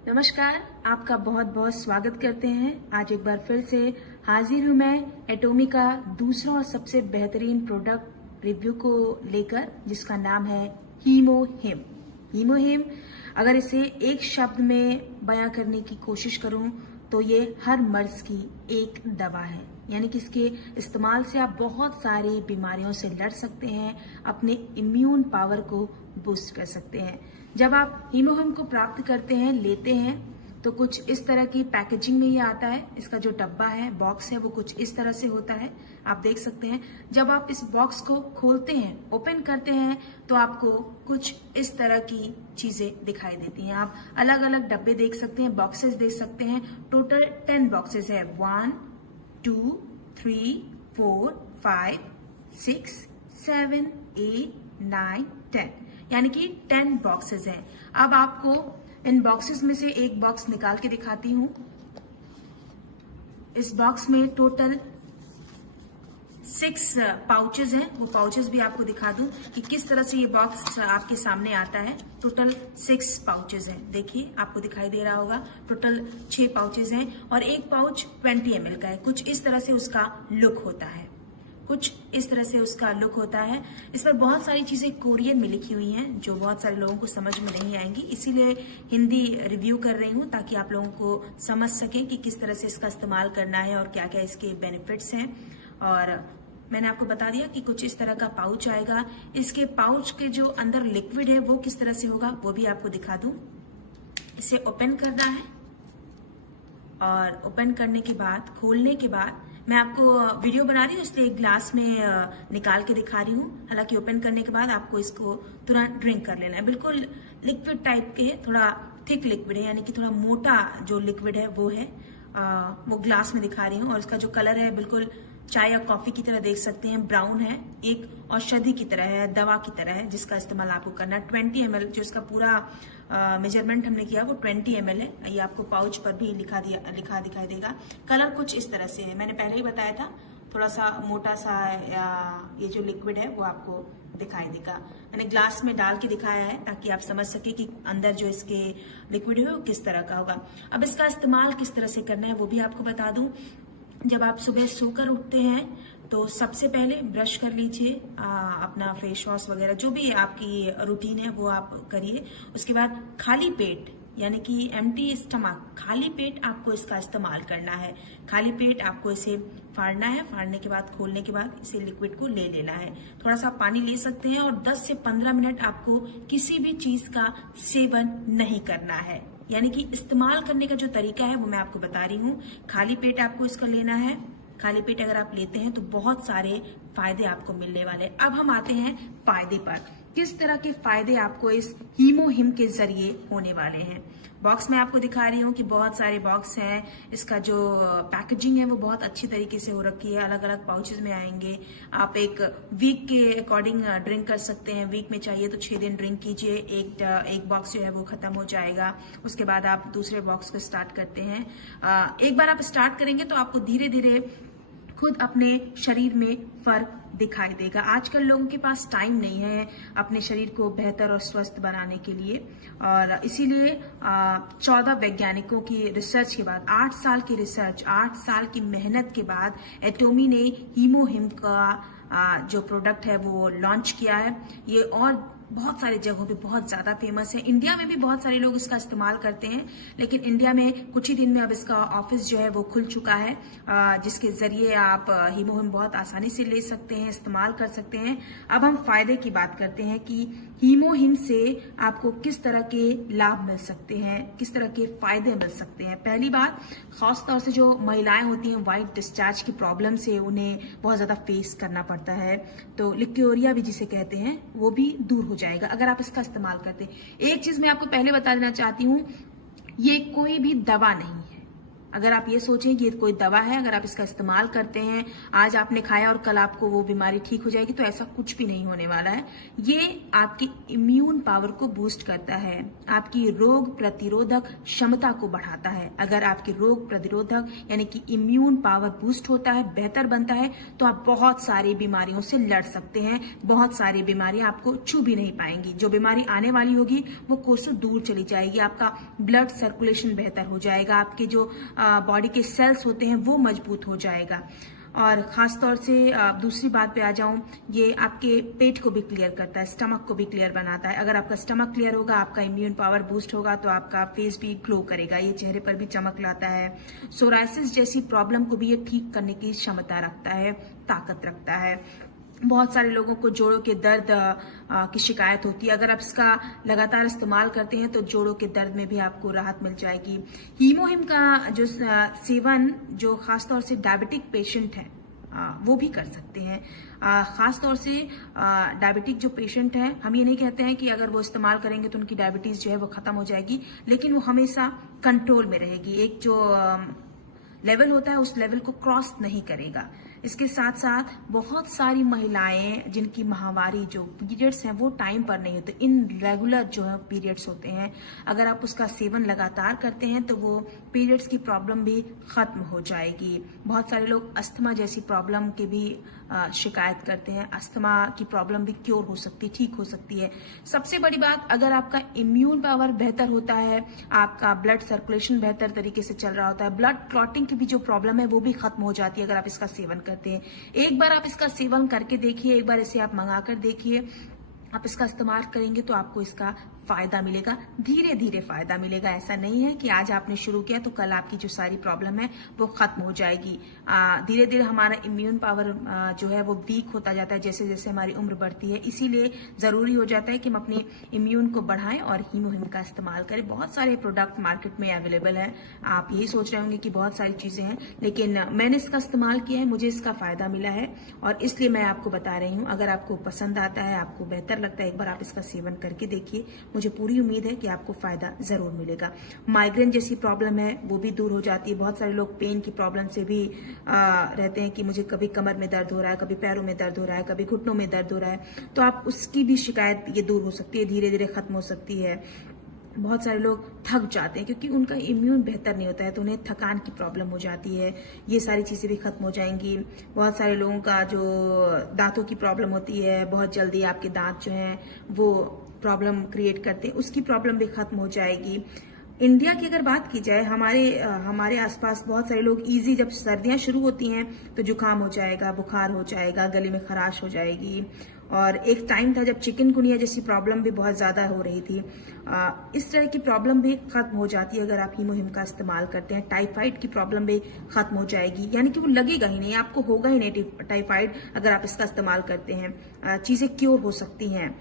नमस्कार, आपका बहुत बहुत स्वागत करते हैं। आज एक बार फिर से हाजिर हूं मैं एटोमी का दूसरा और सबसे बेहतरीन प्रोडक्ट रिव्यू को लेकर, जिसका नाम है हीमोहिम। हीमोहिम, अगर इसे एक शब्द में बयां करने की कोशिश करूं तो ये हर मर्ज की एक दवा है। यानी कि इसके इस्तेमाल से आप बहुत सारी बीमारियों से लड़ सकते हैं, अपने इम्यून पावर को बूस्ट कर सकते हैं। जब आप हीमोहिम को प्राप्त करते हैं, लेते हैं, तो कुछ इस तरह की पैकेजिंग में ये आता है। इसका जो डब्बा है, बॉक्स है, वो कुछ इस तरह से होता है, आप देख सकते हैं। जब आप इस बॉक्स को खोलते हैं, ओपन करते हैं, तो आपको कुछ इस तरह की चीजें दिखाई देती हैं। आप अलग अलग डब्बे देख सकते हैं, बॉक्सेस देख सकते हैं। टोटल 10 बॉक्सेस है। 1 2 3 4 5 6 7 8 9 10, यानी कि 10 बॉक्सेस हैं। अब आपको इन बॉक्सेस में से एक बॉक्स निकाल के दिखाती हूं। इस बॉक्स में टोटल 6 पाउचेस हैं। वो पाउचेस भी आपको दिखा दूं कि किस तरह से ये बॉक्स आपके सामने आता है। टोटल 6 पाउचेस हैं। देखिए, आपको दिखाई दे रहा होगा। टोटल 6 पाउचेस हैं और एक पाउच 20 ml का है। कुछ इस तरह से उसका लुक होता है। इस पर बहुत सारी चीजें कोरियन में लिखी हुई हैं, जो बहुत सारे लोगों को समझ में नहीं आएंगी। इसीलिए हिंदी रिव्यू कर रही हूं, ताकि आप लोगों को समझ सकें कि किस तरह से इसका इस्तेमाल करना है और क्या क्या इसके बेनिफिट्स हैं। और मैंने आपको बता दिया कि कुछ इस तरह का पाउच आएगा। इसके पाउच के जो अंदर लिक्विड है वो किस तरह से होगा, वो भी आपको दिखा दूं। इसे ओपन करना है और ओपन करने के बाद, खोलने के बाद, मैं आपको वीडियो बना रही हूँ इसलिए एक ग्लास में निकाल के दिखा रही हूँ। हालांकि ओपन करने के बाद आपको इसको तुरंत ड्रिंक कर लेना है। बिल्कुल लिक्विड टाइप के है, थोड़ा थिक लिक्विड है, यानी कि थोड़ा मोटा जो लिक्विड है वो है। वो ग्लास में दिखा रही हूँ। और इसका जो कलर है बिल्कुल चाय या कॉफी की तरह देख सकते हैं, ब्राउन है। एक औषधि की तरह है, दवा की तरह है, जिसका इस्तेमाल आपको करना है। 20 ml जो इसका पूरा मेजरमेंट हमने किया वो 20 ml है। ये आपको पाउच पर भी लिखा दिखाई देगा। कलर कुछ इस तरह से है, मैंने पहले ही बताया था। थोड़ा सा मोटा सा ये जो लिक्विड है वो आपको दिखाई देगा। मैंने ग्लास में डाल के दिखाया है ताकि आप समझ सके कि अंदर जो इसके लिक्विड है वो किस तरह का होगा। अब इसका इस्तेमाल किस तरह से करना है वो भी आपको बता दूं। जब आप सुबह सोकर उठते हैं तो सबसे पहले ब्रश कर लीजिए, अपना फेस वॉश वगैरह जो भी आपकी रूटीन है वो आप करिए। उसके बाद खाली पेट, यानी कि एम्प्टी स्टमक, खाली पेट आपको इसका इस्तेमाल करना है। खाली पेट आपको इसे फाड़ना है। फाड़ने के बाद, खोलने के बाद इसे लिक्विड को ले लेना है। थोड़ा सा पानी ले सकते हैं और 10 से 15 मिनट आपको किसी भी चीज का सेवन नहीं करना है। यानी कि इस्तेमाल करने का जो तरीका है वो मैं आपको बता रही हूँ। खाली पेट आपको इसका लेना है। खाली पेट अगर आप लेते हैं तो बहुत सारे फायदे आपको मिलने वाले। अब हम आते हैं फायदे पर। किस तरह के फायदे आपको इस हीमोहिम के जरिए होने वाले हैं। बॉक्स में आपको दिखा रही हूँ कि बहुत सारे बॉक्स हैं। इसका जो पैकेजिंग है वो बहुत अच्छी तरीके से हो रखी है। अलग अलग पाउचेस में आएंगे। आप एक वीक के अकॉर्डिंग ड्रिंक कर सकते हैं। वीक में चाहिए तो 6 दिन ड्रिंक कीजिए। एक बॉक्स जो है वो खत्म हो जाएगा। उसके बाद आप दूसरे बॉक्स को स्टार्ट करते हैं। एक बार आप स्टार्ट करेंगे तो आपको धीरे धीरे खुद अपने शरीर में फर्क दिखाई देगा। आजकल लोगों के पास टाइम नहीं है अपने शरीर को बेहतर और स्वस्थ बनाने के लिए, और इसीलिए 14 वैज्ञानिकों की रिसर्च के बाद, 8 साल की रिसर्च, 8 साल की मेहनत के बाद एटोमी ने हीमोहिम का जो प्रोडक्ट है वो लॉन्च किया है। ये और बहुत सारी जगहों पे बहुत ज्यादा फेमस है। इंडिया में भी बहुत सारे लोग इसका इस्तेमाल करते हैं, लेकिन इंडिया में कुछ ही दिन में अब इसका ऑफिस जो है वो खुल चुका है, जिसके जरिए आप हीमोहिम बहुत आसानी से ले सकते हैं, इस्तेमाल कर सकते हैं। अब हम फायदे की बात करते हैं कि हीमोहिम से आपको किस तरह के लाभ मिल सकते हैं, किस तरह के फायदे मिल सकते हैं। पहली बात, खासतौर से जो महिलाएं होती हैं, व्हाइट डिस्चार्ज की प्रॉब्लम से उन्हें बहुत ज्यादा फेस करना पड़ता है, तो लिक्योरिया भी जिसे कहते हैं वो भी दूर हो जाएगा अगर आप इसका इस्तेमाल करते हैं। एक चीज मैं आपको पहले बता देना चाहती हूँ, ये कोई भी दवा नहीं है। अगर आप ये सोचें कि ये कोई दवा है, अगर आप इसका इस्तेमाल करते हैं, आज आपने खाया और कल आपको वो बीमारी ठीक हो जाएगी, तो ऐसा कुछ भी नहीं होने वाला है। ये आपकी इम्यून पावर को बूस्ट करता है, आपकी रोग प्रतिरोधक क्षमता को बढ़ाता है। अगर आपकी रोग प्रतिरोधक यानी कि इम्यून पावर बूस्ट होता है, बेहतर बनता है, तो आप बहुत सारी बीमारियों से लड़ सकते हैं। बहुत सारी बीमारियां आपको छू भी नहीं पाएंगी। जो बीमारी आने वाली होगी वो कोसों दूर चली जाएगी। आपका ब्लड सर्कुलेशन बेहतर हो जाएगा, आपके जो बॉडी के सेल्स होते हैं वो मजबूत हो जाएगा। और खास तौर से दूसरी बात पे आ जाऊं, ये आपके पेट को भी क्लियर करता है, स्टमक को भी क्लियर बनाता है। अगर आपका स्टमक क्लियर होगा, आपका इम्यून पावर बूस्ट होगा, तो आपका फेस भी ग्लो करेगा, ये चेहरे पर भी चमक लाता है। सोराइसिस जैसी प्रॉब्लम को भी ये ठीक करने की क्षमता रखता है, ताकत रखता है। बहुत सारे लोगों को जोड़ों के दर्द की शिकायत होती है। अगर आप इसका लगातार इस्तेमाल करते हैं तो जोड़ों के दर्द में भी आपको राहत मिल जाएगी। हीमोहिम का जो सेवन जो खासतौर से डायबिटिक पेशेंट है वो भी कर सकते हैं। खास तौर से डायबिटिक जो पेशेंट है, हम ये नहीं कहते हैं कि अगर वो इस्तेमाल करेंगे तो उनकी डायबिटीज जो है वो खत्म हो जाएगी, लेकिन वो हमेशा कंट्रोल में रहेगी। एक जो लेवल होता है उस लेवल को क्रॉस नहीं करेगा। इसके साथ साथ बहुत सारी महिलाएं जिनकी माहवारी जो पीरियड्स हैं वो टाइम पर नहीं होते, इनरेगुलर जो है पीरियड्स होते हैं, अगर आप उसका सेवन लगातार करते हैं तो वो पीरियड्स की प्रॉब्लम भी खत्म हो जाएगी। बहुत सारे लोग अस्थमा जैसी प्रॉब्लम के भी शिकायत करते हैं। अस्थमा की प्रॉब्लम भी क्योर हो सकती, ठीक हो सकती है। सबसे बड़ी बात, अगर आपका इम्यून पावर बेहतर होता है, आपका ब्लड सर्कुलेशन बेहतर तरीके से चल रहा होता है, ब्लड क्लॉटिंग की भी जो प्रॉब्लम है वो भी खत्म हो जाती है अगर आप इसका सेवन करते हैं। एक बार आप इसका सेवन करके देखिए, एक बार इसे आप मंगाकर देखिए, आप इसका इस्तेमाल करेंगे तो आपको इसका फायदा मिलेगा, धीरे धीरे फायदा मिलेगा। ऐसा नहीं है कि आज आपने शुरू किया तो कल आपकी जो सारी प्रॉब्लम है वो खत्म हो जाएगी। धीरे धीरे हमारा इम्यून पावर जो है वो वीक होता जाता है जैसे जैसे हमारी उम्र बढ़ती है। इसीलिए जरूरी हो जाता है कि हम अपने इम्यून को बढ़ाएं और हीमोहिम का इस्तेमाल करें। बहुत सारे प्रोडक्ट मार्केट में अवेलेबल है। आप यही सोच रहे होंगे कि बहुत सारी चीजें हैं, लेकिन मैंने इसका इस्तेमाल किया है, मुझे इसका फायदा मिला है और इसलिए मैं आपको बता रही हूँ। अगर आपको पसंद आता है, आपको बेहतर लगता है, एक बार आप इसका सेवन करके देखिए। मुझे पूरी उम्मीद है कि आपको फायदा जरूर मिलेगा। माइग्रेन जैसी प्रॉब्लम है वो भी दूर हो जाती है। बहुत सारे लोग पेन की प्रॉब्लम से भी रहते हैं कि मुझे कभी कमर में दर्द हो रहा है, कभी पैरों में दर्द हो रहा है, कभी घुटनों में दर्द हो रहा है, तो आप उसकी भी शिकायत ये दूर हो सकती है, धीरे धीरे खत्म हो सकती है। बहुत सारे लोग थक जाते हैं क्योंकि उनका इम्यून बेहतर नहीं होता है, तो उन्हें थकान की प्रॉब्लम हो जाती है। ये सारी चीजें भी खत्म हो जाएंगी। बहुत सारे लोगों का जो दांतों की प्रॉब्लम होती है, बहुत जल्दी आपके दांत जो हैं वो प्रॉब्लम क्रिएट करते हैं, उसकी प्रॉब्लम भी खत्म हो जाएगी। इंडिया की अगर बात की जाए, हमारे आसपास बहुत सारे लोग इजी, जब सर्दियां शुरू होती हैं तो जुकाम हो जाएगा, बुखार हो जाएगा, गले में खराश हो जाएगी। और एक टाइम था जब चिकनगुनिया जैसी प्रॉब्लम भी बहुत ज्यादा हो रही थी। इस तरह की प्रॉब्लम भी खत्म हो जाती है अगर आप हीमोहिम का इस्तेमाल करते हैं। टाइफाइड की प्रॉब्लम भी खत्म हो जाएगी, यानी कि वो लगेगा ही नहीं, आपको होगा ही नहीं टाइफाइड अगर आप इसका इस्तेमाल करते हैं। चीजें क्योर हो सकती हैं।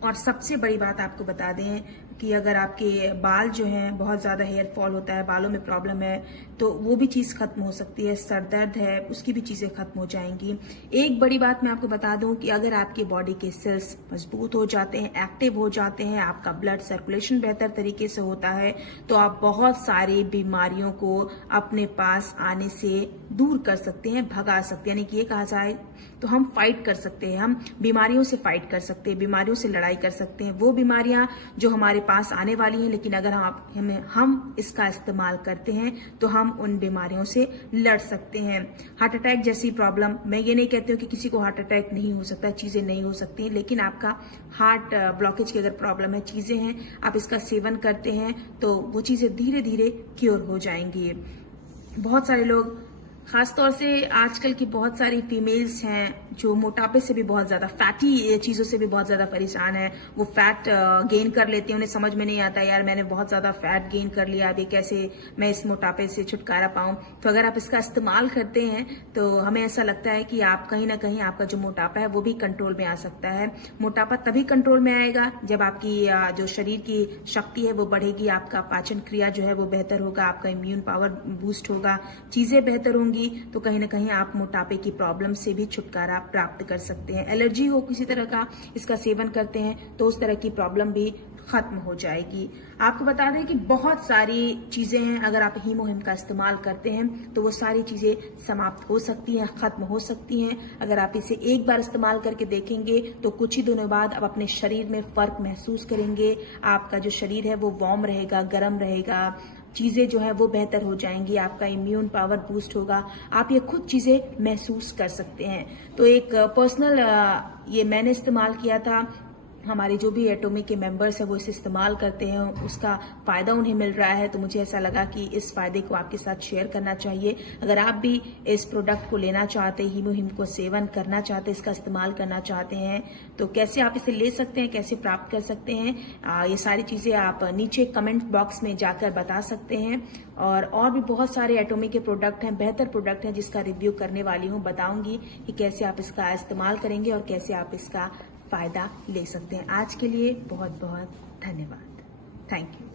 और सबसे बड़ी बात आपको बता दें कि अगर आपके बाल जो हैं बहुत ज्यादा हेयर फॉल होता है, बालों में प्रॉब्लम है, तो वो भी चीज खत्म हो सकती है। सर दर्द है, उसकी भी चीजें खत्म हो जाएंगी। एक बड़ी बात मैं आपको बता दूं कि अगर आपके बॉडी के सेल्स मजबूत हो जाते हैं, एक्टिव हो जाते हैं, आपका ब्लड सर्कुलेशन बेहतर तरीके से होता है, तो आप बहुत सारी बीमारियों को अपने पास आने से दूर कर सकते हैं, भगा सकते हैं। यानी कि ये कहा जाए तो हम फाइट कर सकते हैं, हम बीमारियों से फाइट कर सकते हैं, बीमारियों से लड़ाई कर सकते हैं। वो बीमारियां जो हमारे पास आने वाली हैं, लेकिन अगर हम इसका इस्तेमाल करते हैं तो हम उन बीमारियों से लड़ सकते हैं। हार्ट अटैक जैसी प्रॉब्लम, मैं ये नहीं कहती हूँ कि किसी को हार्ट अटैक नहीं हो सकता, चीजें नहीं हो सकती, लेकिन आपका हार्ट ब्लॉकेज की अगर प्रॉब्लम है, चीजें हैं, आप इसका सेवन करते हैं तो वो चीजें धीरे धीरे क्योर हो जाएंगी। बहुत सारे लोग, खासतौर से आजकल की बहुत सारी फीमेल्स हैं जो मोटापे से भी बहुत ज्यादा, फैटी चीजों से भी बहुत ज्यादा परेशान है। वो फैट गेन कर लेते हैं, उन्हें समझ में नहीं आता यार मैंने बहुत ज्यादा फैट गेन कर लिया, अभी कैसे मैं इस मोटापे से छुटकारा पाऊं। तो अगर आप इसका इस्तेमाल करते हैं तो हमें ऐसा लगता है कि आप कहीं ना कहीं आपका जो मोटापा है वो भी कंट्रोल में आ सकता है। मोटापा तभी कंट्रोल में आएगा जब आपकी जो शरीर की शक्ति है वो बढ़ेगी, आपका पाचन क्रिया जो है वो बेहतर होगा, आपका इम्यून पावर बूस्ट होगा, चीजें बेहतर होंगी, तो कहीं ना कहीं आप मोटापे की प्रॉब्लम से भी छुटकारा प्राप्त कर सकते हैं। एलर्जी हो किसी तरह का, इसका सेवन करते हैं तो उस तरह की प्रॉब्लम भी खत्म हो जाएगी। आपको बता दें कि बहुत सारी चीजें हैं, अगर आप हीमोहिम का इस्तेमाल करते हैं तो वो सारी चीजें समाप्त हो सकती हैं, खत्म हो सकती हैं। अगर आप इसे एक बार इस्तेमाल करके देखेंगे तो कुछ ही दिनों बाद आप अपने शरीर में फर्क महसूस करेंगे। आपका जो शरीर है वो वार्म रहेगा, गर्म रहेगा, चीजें जो है वो बेहतर हो जाएंगी, आपका इम्यून पावर बूस्ट होगा, आप ये खुद चीजें महसूस कर सकते हैं। तो एक पर्सनल ये मैंने इस्तेमाल किया था, हमारे जो भी एटॉमिक के मेंबर्स हैं वो इसे इस्तेमाल करते हैं, उसका फायदा उन्हें मिल रहा है, तो मुझे ऐसा लगा कि इस फायदे को आपके साथ शेयर करना चाहिए। अगर आप भी इस प्रोडक्ट को लेना चाहते हैं, हीमोहिम को सेवन करना चाहते हैं, इसका इस्तेमाल करना चाहते हैं, तो कैसे आप इसे ले सकते हैं, कैसे प्राप्त कर सकते हैं, ये सारी चीजें आप नीचे कमेंट बॉक्स में जाकर बता सकते हैं। और भी बहुत सारे एटॉमिक के प्रोडक्ट हैं, बेहतर प्रोडक्ट हैं, जिसका रिव्यू करने वाली हूँ, बताऊंगी कि कैसे आप इसका इस्तेमाल करेंगे और कैसे आप इसका फायदा ले सकते हैं। आज के लिए बहुत बहुत धन्यवाद। Thank you.